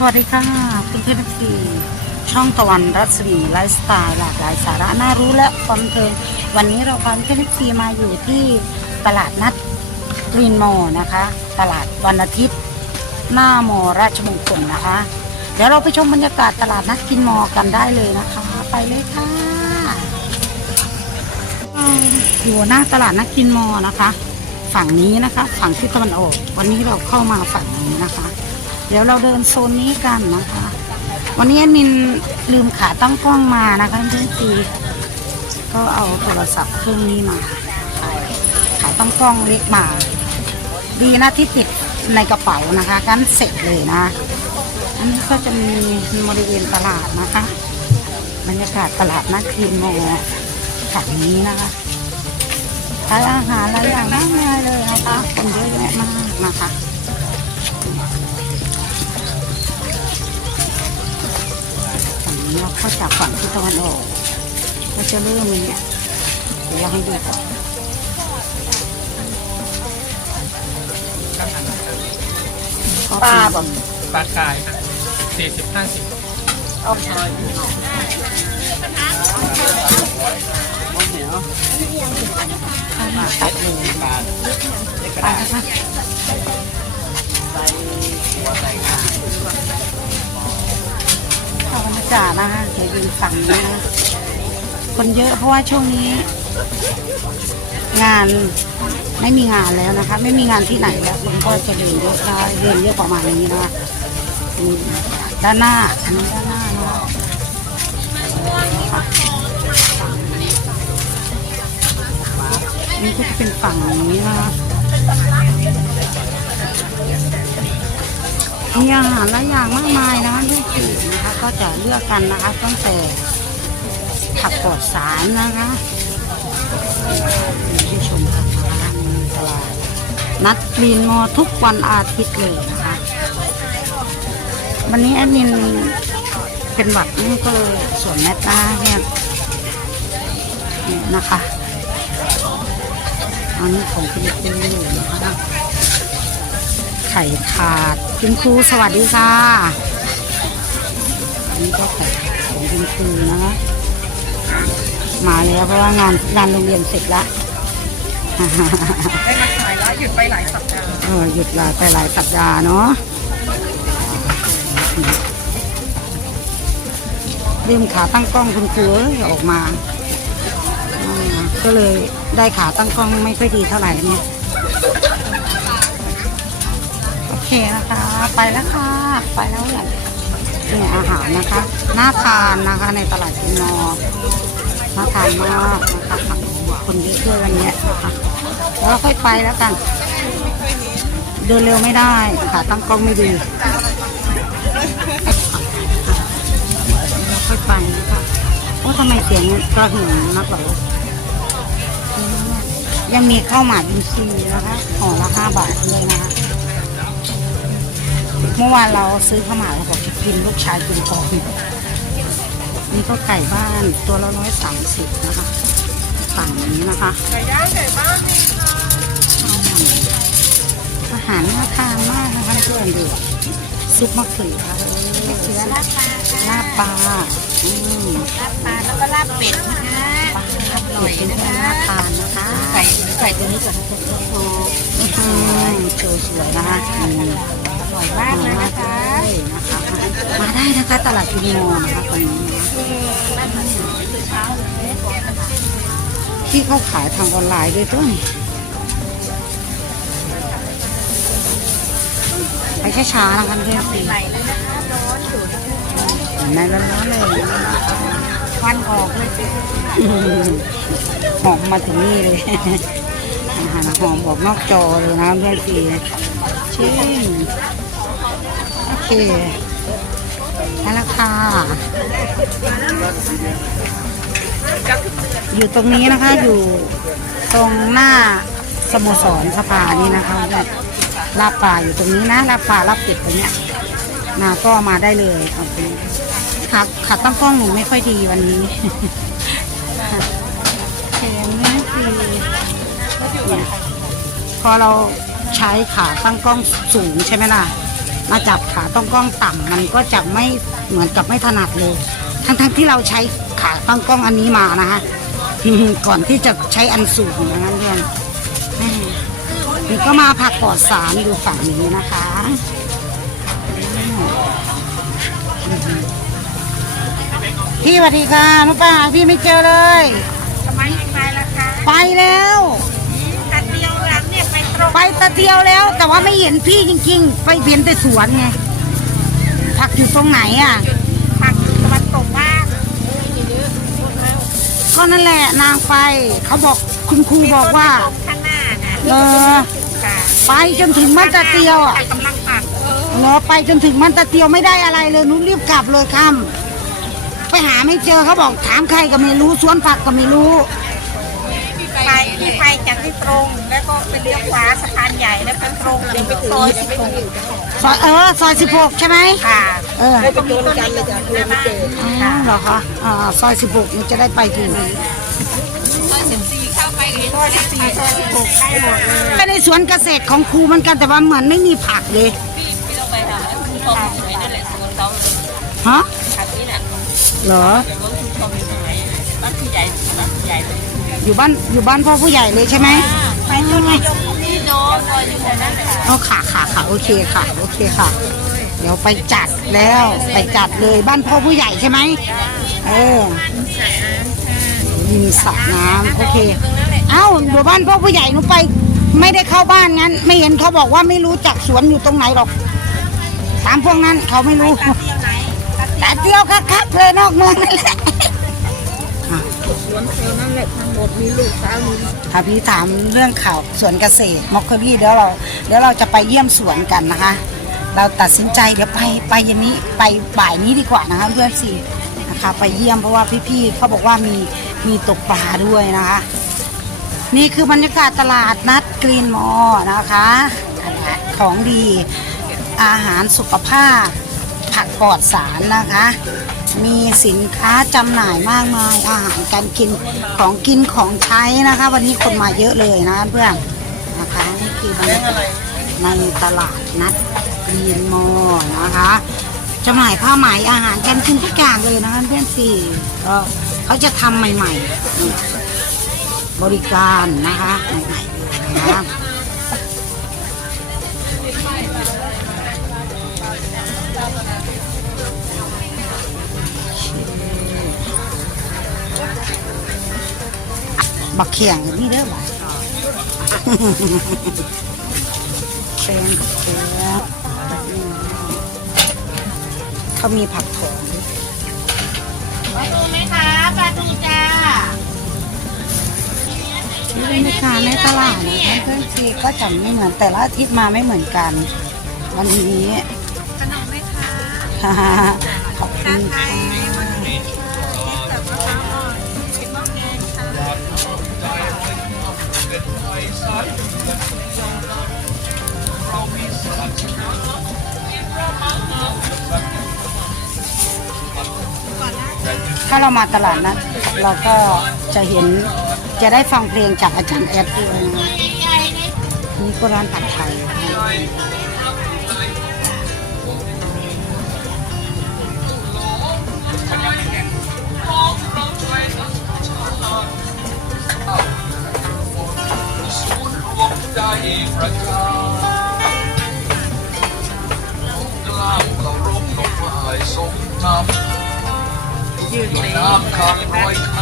สวัสดีค่ะคุณเพื่อนทีช่องตะวันรัศมีไลฟ์สไตล์หลากหลายสาระน่ารู้และความเพลินวันนี้เราพาเพื่อนทีมาอยู่ที่ตลาดนัดกรีนมอลนะคะ ตลาดวันอาทิตย์ หน้ามอราชมงคลนะคะ เดี๋ยวเราไปชมบรรยากาศตลาดนัดกินมอกันได้เลยนะคะ ไปเลยค่ะอยู่หน้าตลาดนัดกินมอนะคะ ฝั่งนี้นะคะ ฝั่งที่ตะวันออก วันนี้เราเข้ามาฝั่งนี้นะคะ เดี๋ยวเราเดินโซนนี้กันนะคะ วันนี้แอดมินลืมขาตั้งกล้องมานะคะเพื่อนทีก็เอาโทรศัพท์เครื่องนี้มาขาตั้งกล้องเล็กมา ดีนะที่ติดในกระเป๋านะคะกันเสร็จเลยนะ อันนี้ก็จะมีบริเวณตลาดนะคะบรรยากาศตลาดนัดคลีนมอลล์ฝั่งนี้นะคะร้านอาหารหลายอย่างมากมายเลยนะคะคนเยอะแยะมากนะคะ เราเข้าจากฝั่งที่ตะวันออกก็จะเริ่มเลยเนี่ยเดี๋ยวเราให้ดูก่อนปลาแบบปลากายสี่สิบห้าสิบเอาชอยมาตัดเลยปลาไปนะคะเข้าานะคะเดี๋ยวยืนฝั่งนี้นะคนเยอะเพราะว่าช่วงนี้ งานไม่มีงานแล้วนะคะ ไม่มีงานที่ไหนแล้วคนก็จะเดินเยอะได้เดินเยอะประมาณนี้นะคะด้านหน้าอันนี้ด้านหน้านะคะนี่ก็จะเป็นฝั่งนี้นะคะ มีอาหารหลายอย่างมากมายนะคะที่ปลูกนะคะก็จะเลือกกันนะคะตั้งแต่ผักปลอดสารนะคะที่ชมกันนะคะตลาดนัดกรีนมอทุกวันอาทิตย์เลยนะคะวันนี้แอดมินเป็นหวัดนี่ก็เลยสวมแมสตาแค่นี่ยนะคะอันนี้ของคุณครูนะคะ ข่ขาดคุณครูสวัสดีค่ะอันนี้ก็ไข่ขาดของคุณครูนะมาแล้วเพราะว่างานงานโรงเรียนเสร็จล้วได้มาขายแล้วหยุดไปหลายสัปดาห์เออหยุดลาไปหลายสัปดาห์เนาะลืมขาตั้งกล้องคุณครูออกมา ก็เลยได้ขาตั้งกล้องไม่ค่อยดีเท่าไหร่เนี่ย เคนะคะ ไปแล้วค่ะ ไปแล้วอย่างนี่อาหารนะคะ น่าทานนะคะในตลาดกินนอน่าทานมากนะคะคนเยอะด้วยวันนี้นะคะแล้วเราค่อยไปแล้วกัน เดินเร็วไม่ได้ขาตั้งกล้องไม่ดีเราค่อยไปนะคะโอ้ทำไมเสียงกระหึ่มนักเหรอยังมีข้าวหมากอินทรีนะคะห่อละห้าบาทเลยนะคะ เมื่อวานเราซื้อข้าวหมากเราบอกจะกินลูกชายกินพอนี่ก็ไก่บ้านตัวละร้อยสามสิบนะคะฝั่งนี้นะคะไก่ย่างไก่บ้านอาหารน่าทานมากนะคะเพื่อนดูซุปมะเขือมะเขือลาบปลาลาบปลาอืมลาบปลาแล้วก็ลาบเป็ดนะคะปลาลาบเป็ดเป็นเพื่อนน่าทานนะคะไก่ไก่ตัวนี้ก่อนจะโชว์อื้อหือโชว์สวยนะคะอืมอ ร่อยมากเลยนะคะนะคะมาได้นะคะตลาดกินมอนะคะตรงนี้นะคะที่เขาขายทางออนไลน์ด้วยต้นไปช้าๆนะคะเพื่อนสีไหลเลยนะคะร้อนอยู่เห็นไหมร้อนๆเลยควันออกเลยหอมมาถึงนี่เลยอาหารหอมบอกนอกจอเลยนะเพื่อนสีเช่นโอ เคนั่นละค่ะอยู่ตรงนี้นะคะอยู่ตรงหน้าสโมสรสภานี่นะคะเนี่ยลาบปลาอยู่ตรงนี้นะลาบปลาลาบป็ดตรงเนี้ยนาก็มาได้เลยโอเคขาขาตั้งกล้องหนูไม่ค่อยดีวันนี้เห็นไมคือเนี่ยพอเราใช้ขาตั้งกล้องสูงใช่ไหมล่ะ มาจับขาต้องกล้องต่ำมันก็จะไม่เหมือนกับไม่ถนัดเลย ทั้งๆที่เราใช้ขาต้องกล้องอันนี้มานะคะก่อนที่จะใช้อันสูงอย่างนั้นเพื่อนแม่นี่ก็มาผักปลอดสารดูฝั่งนี้นะคะพี่สวัสดีค่ะน้องป้าพี่ไม่เจอเลยทำไมยังไงล่ะคะไปแล้ว ไปตรงไปตะเดียวแล้ว แต่ว่าไม่เห็นพี่จริง ๆ ไปเห็นแต่สวนไงผักอยู่ตรงไหนอะผักอยู่ตะวันตกบ้างก็นั่นแหละนางไป เขาบอกคุณครูบอกว่าตรงข้างหน้าน่ะเออค่ะไปจนถึงมันตะเตียวอะใครกำลังผักเออเนาะไปจนถึงมันตะเตียวไม่ได้อะไรเลยหนุรีบกลับเลยค่ำไปหาไม่เจอเขาบอกถามใครก็ไม่รู้สวนผักก็ไม่รู้ ไปที่ไปจากที่ตรง แล้วก็ไปเลี้ยวขวาสะพานใหญ่แล้วไปตรงเดินไปซอยสิบหกซอยเออซอยสิบหกใช่ไหมค่ะเออแล้วก็มีต้นนี้ตรงหน้าบ้านอ๋อค่ะเหรอคะอ่าซอยสิบหกนี่จะได้ไปถึงซอยสิบสี่ซอยสิบหกใกล้หมดเลยไปในสวนเกษตรของครูเหมือนกันแต่ว่าเหมือนไม่มีผักเลยฮะเหรอ อยู่บ้านอยู่บ้านพ่อผู้ใหญ่เลยใช่ไหมไปต้นมะยมนี่โดนซอยอยู่แถวนั้นค่ะอ๋อค่ะค่ะค่ะโอเคค่ะโอเคค่ะ เดี๋ยวไปจัดแล้วไปจัดเลยบ้านพ่อผู้ใหญ่ใช่ไหมเออริมสระน้ำโอเค เอ้าอยู่บ้านพ่อผู้ใหญ่หนูไป ไม่ได้เข้าบ้านงั้น ไม่เห็นเขาบอกว่าไม่รู้จักสวนอยู่ตรงไหนหรอกถามพวกนั้นเขาไม่รู้แต่เที่ยวคักๆเลยนอกเมืองนั่นแหละสวนเซลนั่นแหละทั้ง หมดมีลูกสาวมีถ้าพี่ถามเรื่องข่าวสวนเกษตรมอคคอรี่เดี๋ยวเราเดี๋ยวเราจะไปเยี่ยมสวนกันนะคะ เราตัดสินใจเดี๋ยวไปไปเย็นนี้ไปบ่ายนี้ดีกว่านะคะเพื่อนสินะคะไปเยี่ยมเพราะว่าพี่ๆเขาบอกว่ามีมีตกปลาด้วยนะคะ นี่คือบรรยากาศตลาดนัดกรีนมอนะคะของดีอาหารสุขภาพผักปลอดสารนะคะ มีสินค้าจำหน่ายมากมายอาหารการกินของกินของใช้นะคะ วันนี้คนมาเยอะเลยนะเพื่อนนะคะนี่คือบรรยากาศในตลาดนัดกรีนมอนะคะจำหน่ายผ้าไหมอาหารการกินทุกอย่างเลยนะคะเพื่อนสี่ก็เขาจะทำใหม่ ๆ บริการนะคะใหม่ๆ ขียงนี่เด้อบ่ะเป็นเขียงเขามีผักโขมปลาดูไหมคะปลาดูจ้าที่บรรยากาศในตลาดนะคะเพื่อนทีก็จะไม่เหมือนแต่ละอาทิตย์มาไม่เหมือนกัน วันนี้ขนมไหมคะขอบคุณค่ะ ถ้าเรามาตลาดนะเราก็จะเห็นจะได้ฟังเพลงจากอาจารย์แอดด้วยนะนี่ก็ร้านผัดไทย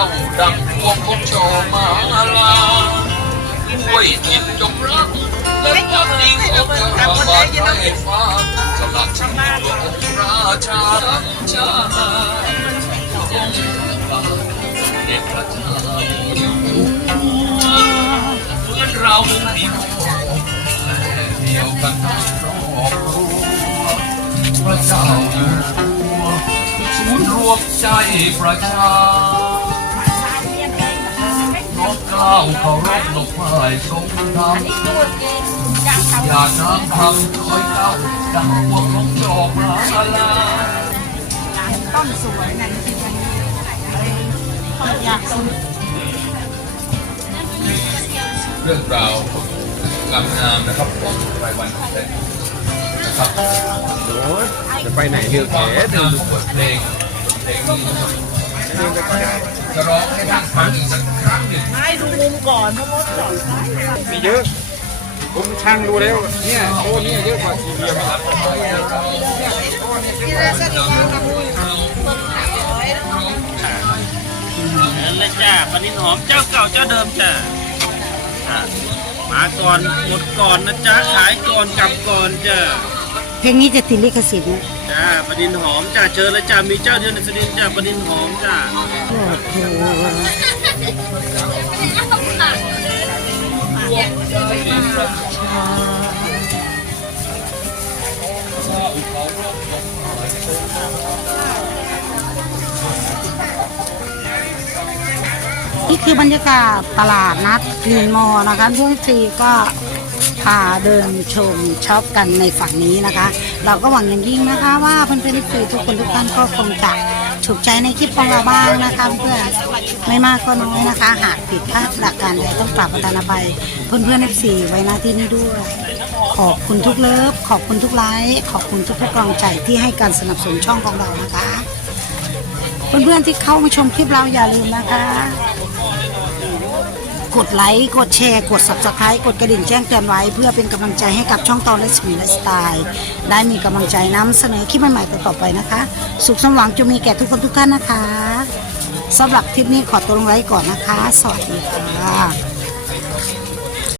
าดังพวงของโชมาลาด้วยจิตจงรักและความดีของกระบาดไฟฟ้าสลักชีวิตของราชาชาเด็จพระเจ้าอยู่หัวเหมือนเรามีพ่อเดียวกันทั้งครอบครัวพระเจ้าอยู่หัวศูนย์รวมใจประชา น้อมเกล้าวเคารพลงฝ่ายทรงธรรมอย่าน้ำคำคอยก้าดังพวงของดอกมาลาต้นสวยนั่นที่มันอยากซื้อเรื่องราวงามงามนะครับของรายวันเนะครับจะไปไหนเรือแขเดินดูบทเพลงเพลงนี้นะครับ จะร้องให้ท่านฟังอีกสักครั้งหนึ่งมีเยอะ ผมช่างดูแล้ว เนี่ยโต๊ะนี้เยอะกว่าทีเดียวนั่นแหละจ้าปลานินหอมเจ้าเก่าเจ้าเดิมจ้าอะมาก่อนหมดก่อนนะจ๊ะขายก่อนกลับก่อนจ้า เพลงนี้จะติดลิขสิทธิ์ไหมจ้าปลานินหอมจ้าเจอแล้วจ้ามีเจ้าเดียวในสุรินทร์จ้าปลานินหอมจ้าโอ้โหนี่คือบรรยากาศตลาดนัดกรีนมอลล์นะคะทุกทีก็ พาเดินชมช็อปกันในฝั่งนี้นะคะ เราก็หวังอย่างยิ่งนะคะ ว่าเพื่อนๆที่ทุกคนทุกท่านก็คงจะถูกใจในคลิปของเราบ้างนะคะเพื่อนไม่มากก็น้อยนะคะ หากผิดพลาดหลักการใดต้องกลับประทานอภัยเพื่อนๆ F4 ไว้หน้าที่นี้ด้วย ขอบคุณทุกเลิฟ ขอบคุณทุกไลค์ขอบคุณทุกๆกำลังใจที่ให้การสนับสนุนช่องของเรานะคะ เพื่อนๆที่เข้ามาชมคลิปเราอย่าลืมนะคะ กดไลค์ กดแชร์ กด subscribe กดกระดิ่งแจ้งเตือนไว้ เพื่อเป็นกำลังใจให้กับช่องตอนและสิ่งและสไตล์ ได้มีกำลังใจนำเสนอคลิปใหม่ๆต่อไปนะคะ สุขสมหวังจะมีแก่ทุกคนทุกท่านนะคะสำหรับคลิปนี้ขอตัวลงไว้ก่อนนะคะ สวัสดีค่ะ